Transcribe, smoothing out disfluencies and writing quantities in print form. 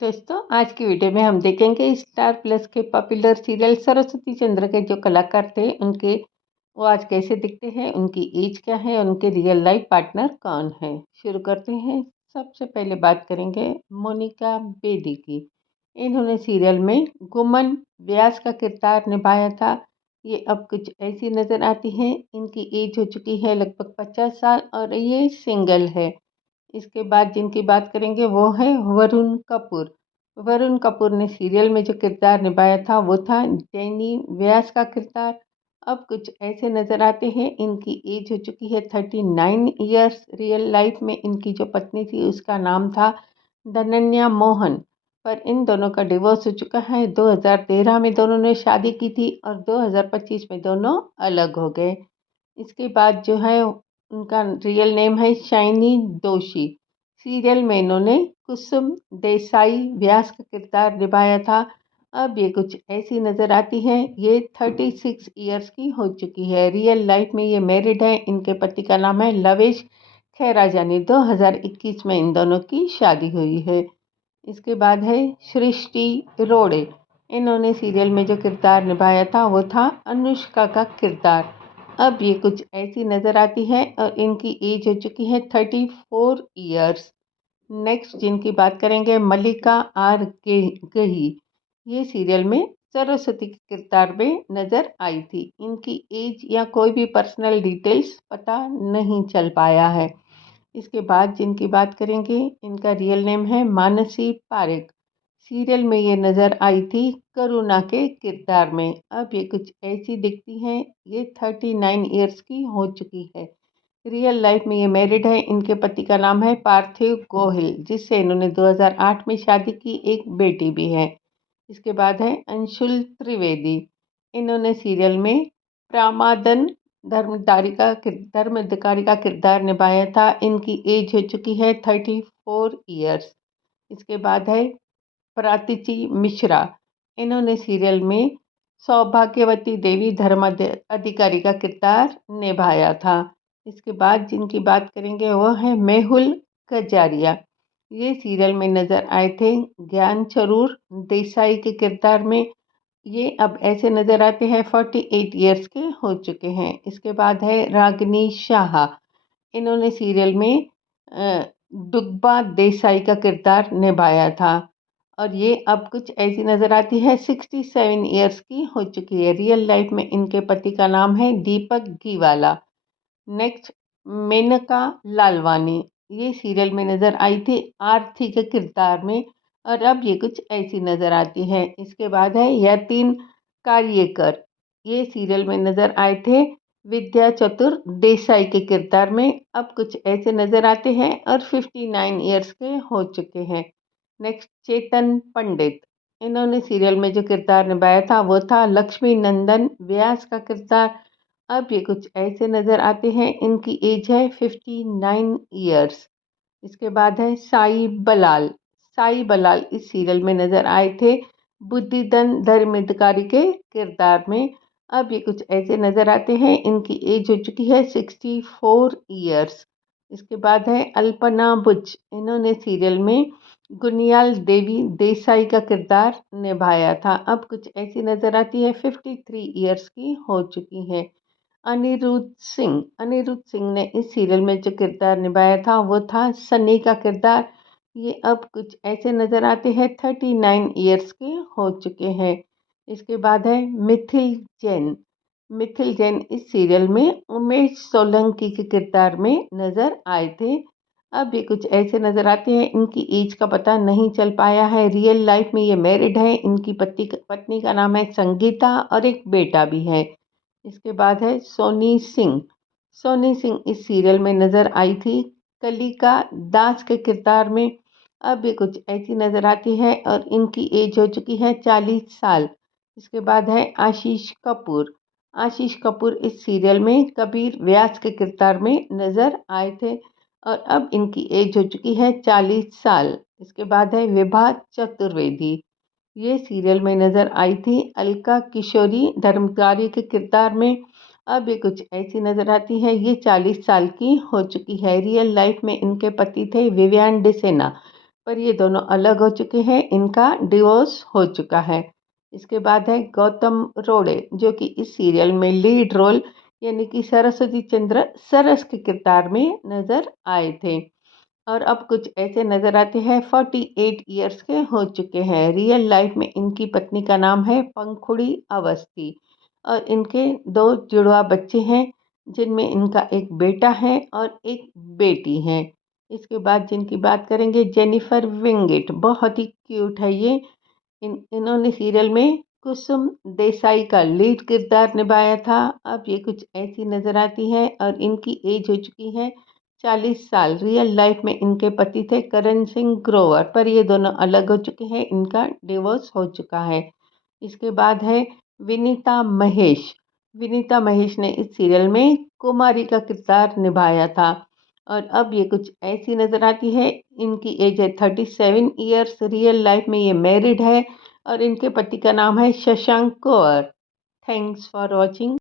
दोस्तों, आज की वीडियो में हम देखेंगे स्टार प्लस के पॉपुलर सीरियल सरस्वती चंद्र के जो कलाकार थे उनके वो आज कैसे दिखते हैं, उनकी एज क्या है और उनके रियल लाइफ पार्टनर कौन है। शुरू करते हैं। सबसे पहले बात करेंगे मोनिका बेदी की। इन्होंने सीरियल में गुमन व्यास का किरदार निभाया था। ये अब कुछ ऐसी नज़र आती हैं। इनकी एज हो चुकी है लगभग 50 साल और ये सिंगल है। इसके बाद जिनकी बात करेंगे वो है वरुण कपूर। वरुण कपूर ने सीरियल में जो किरदार निभाया था वो था डैनी व्यास का किरदार। अब कुछ ऐसे नज़र आते हैं। इनकी एज हो चुकी है 39 ईयर्स। रियल लाइफ में इनकी जो पत्नी थी उसका नाम था धनन्या मोहन, पर इन दोनों का डिवोर्स हो चुका है। 2013 में दोनों ने शादी की थी और 2025 में दोनों अलग हो गए। इसके बाद जो है उनका रियल नेम है शाइनी दोषी। सीरियल में इन्होंने कुसुम देसाई व्यास का किरदार निभाया था। अब ये कुछ ऐसी नज़र आती हैं। ये 36 ईयर्स की हो चुकी है। रियल लाइफ में ये मैरिड है। इनके पति का नाम है लवेश खैराजानी। 2021 में इन दोनों की शादी हुई है। इसके बाद है सृष्टि रोड़े। इन्होंने सीरियल में जो किरदार निभाया था वो था अनुष्का का किरदार। अब ये कुछ ऐसी नज़र आती है और इनकी एज हो चुकी है 34 ईयर्स। नेक्स्ट जिनकी बात करेंगे मल्लिका आर गही। ये सीरियल में सरस्वती के किरदार में नज़र आई थी। इनकी एज या कोई भी पर्सनल डिटेल्स पता नहीं चल पाया है। इसके बाद जिनकी बात करेंगे इनका रियल नेम है मानसी पारेख। सीरियल में ये नज़र आई थी करुणा के किरदार में। अब ये कुछ ऐसी दिखती हैं। ये 39 ईयर्स की हो चुकी है। रियल लाइफ में ये मैरिड है। इनके पति का नाम है पार्थिव गोहिल, जिससे इन्होंने 2008 में शादी की। एक बेटी भी है। इसके बाद है अंशुल त्रिवेदी। इन्होंने सीरियल में प्रामादन धर्माधिकारी का किरदार निभाया था। इनकी एज हो चुकी है 34 ईयर्स। इसके बाद है प्रातिची मिश्रा। इन्होंने सीरियल में सौभाग्यवती देवी धर्माधिकारी का किरदार निभाया था। इसके बाद जिनकी बात करेंगे वो है मेहुल कजारिया। ये सीरियल में नज़र आए थे ज्ञान चरूर देसाई के किरदार में। ये अब ऐसे नज़र आते हैं 48 ईयर्स के हो चुके हैं। इसके बाद है रागिनी शाह। इन्होंने सीरियल में डुग्बा देसाई का किरदार निभाया था और ये अब कुछ ऐसी नज़र आती है। 67 ईयर्स की हो चुकी है। रियल लाइफ में इनके पति का नाम है दीपक घीवाला। नेक्स्ट मेनका लालवानी। ये सीरियल में नज़र आई थी आरती के किरदार में और अब ये कुछ ऐसी नज़र आती है। इसके बाद है यतीन कार्यकर। ये सीरियल में नज़र आए थे विद्या चतुर देसाई के किरदार में। अब कुछ ऐसे नज़र आते हैं और 59 ईयर्स के हो चुके हैं। नेक्स्ट चेतन पंडित। इन्होंने सीरियल में जो किरदार निभाया था वो था लक्ष्मी नंदन व्यास का किरदार। अब ये कुछ ऐसे नज़र आते हैं। इनकी एज है 59 ईयर्स। इसके बाद है साई बलाल। साई बलाल इस सीरियल में नज़र आए थे बुद्धिधन धर्माधिकारी के किरदार में। अब ये कुछ ऐसे नज़र आते हैं। इनकी एज हो चुकी है 64 ईयर्स। इसके बाद है अल्पना बुच। इन्होंने सीरियल में गुनियाल देवी देसाई का किरदार निभाया था। अब कुछ ऐसी नज़र आती है। 53 ईयर्स की हो चुकी हैं। अनिरुद्ध सिंह ने इस सीरियल में जो किरदार निभाया था वो था सनी का किरदार। ये अब कुछ ऐसे नज़र आते हैं। 39 ईयर्स के हो चुके हैं। इसके बाद है मिथिल जैन। मिथिल जैन इस सीरियल में उमेश सोलंकी के किरदार में नज़र आए थे। अब ये कुछ ऐसे नज़र आते हैं। इनकी एज का पता नहीं चल पाया है। रियल लाइफ में ये मैरिड है। इनकी पत्नी का नाम है संगीता और एक बेटा भी है। इसके बाद है सोनी सिंह। सोनी सिंह इस सीरियल में नज़र आई थी कलिका दास के किरदार में। अब ये कुछ ऐसी नज़र आती है और इनकी एज हो चुकी है 40 साल। इसके बाद है आशीष कपूर। आशीष कपूर इस सीरियल में कबीर व्यास के किरदार में नज़र आए थे और अब इनकी एज हो चुकी है 40 साल। इसके बाद है विभा चतुर्वेदी। ये सीरियल में नज़र आई थी अलका किशोरी धर्मकारी के किरदार में। अब ये कुछ ऐसी नज़र आती है। ये 40 साल की हो चुकी है। रियल लाइफ में इनके पति थे विवियान डिसेना, पर ये दोनों अलग हो चुके हैं, इनका डिवोर्स हो चुका है। इसके बाद है गौतम रोड़े, जो कि इस सीरियल में लीड रोल यानी कि सरस्वती चंद्र सरस के किरदार में नजर आए थे। और अब कुछ ऐसे नजर आते हैं। 48 ईयर्स के हो चुके हैं। रियल लाइफ में इनकी पत्नी का नाम है पंखुड़ी अवस्थी और इनके दो जुड़वा बच्चे हैं, जिनमें इनका एक बेटा है और एक बेटी है। इसके बाद जिनकी बात करेंगे, जेनिफर विंगेट, बहुत ही क्यूट है ये। इन्होंने सीरियल में कुसुम देसाई का लीड किरदार निभाया था। अब ये कुछ ऐसी नजर आती है और इनकी एज हो चुकी है 40 साल। रियल लाइफ में इनके पति थे करण सिंह ग्रोवर, पर ये दोनों अलग हो चुके हैं, इनका डिवोर्स हो चुका है। इसके बाद है विनीता महेश। विनीता महेश ने इस सीरियल में कुमारी का किरदार निभाया था और अब ये कुछ ऐसी नजर आती है। इनकी एज है 37 ईयर्स। रियल लाइफ में ये मैरिड है और इनके पति का नाम है Shashank Kaur. Thanks for watching.